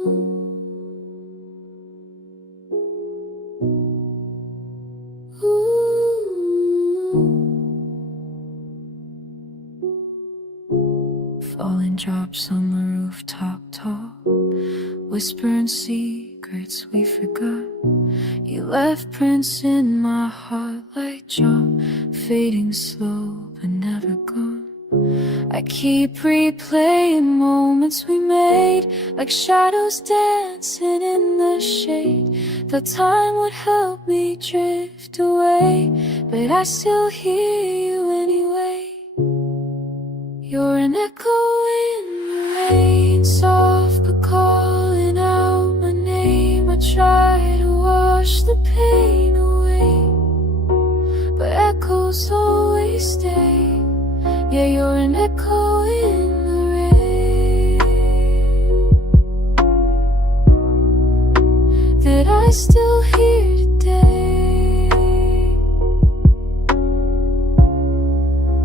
Falling drops on the rooftop top, whispering secrets we forgot. You left prints in my heart like chalk, fading slow but never gone. I keep replaying moments we made, like shadows dancing in the shade. Thought time would help me drift away, but I still hear you anyway. You're an echo in the rain, soft but calling out my name. I try to wash the pain away, but echoes always stay. Yeah, you're an echo in the rain that I still hear today.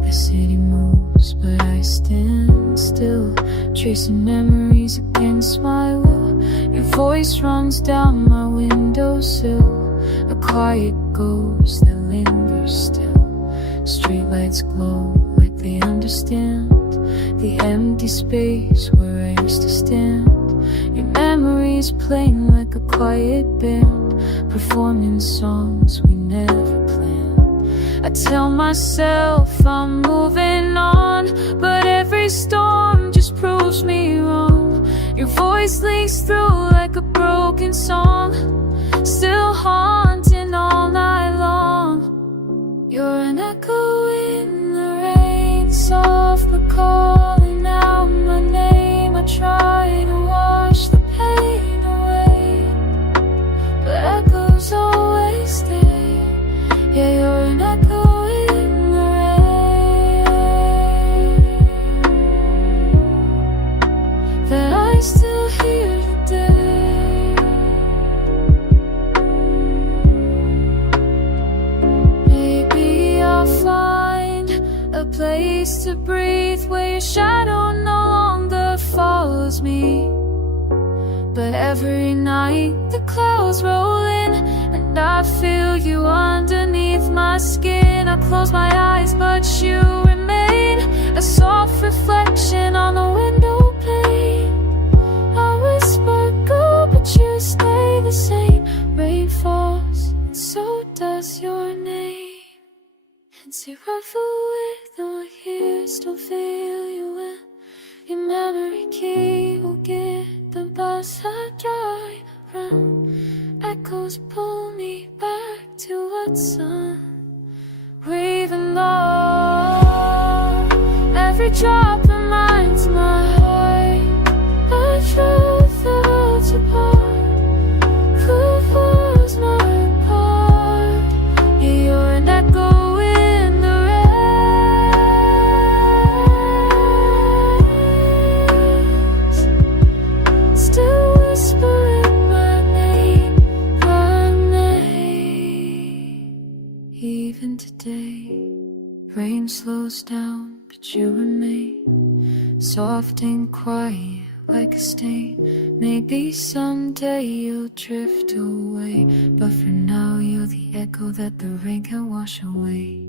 The city moves, but I stand still, tracing memories against my will. Your voice runs down my windowsill, a quiet ghost that lingers still. Streetlights glow like they understand the empty space where I used to stand. Your memories playing like a quiet band, performing songs we never planned. I tell myself I'm moving on, but every storm just proves me wrong. Your voice leaks through like a broken song, still haunting all night long. You're an echo in the rain, soft but calling out my name. I try to wash the pain away, but echoes always stay. Yeah, you're an echo in the rain that I still hear today. Find a place to breathe where your shadow no longer follows me. But every night the clouds roll in, and I feel you underneath my skin. I close my eyes, but you remain, a soft reflection on the window pane. I whisper go, but you stay the same. Rain falls, and so does your name. And zero with no ears, don't feel you when your memory key will get the bus I drive around. Echoes pull me back to what's breathing low. Every drop reminds my heart a truth that holds apart. Proof was my part. Yeah, you're an echo. Even today, rain slows down, but you remain soft and quiet like a stain. Maybe someday you'll drift away, but for now you're the echo that the rain can wash away.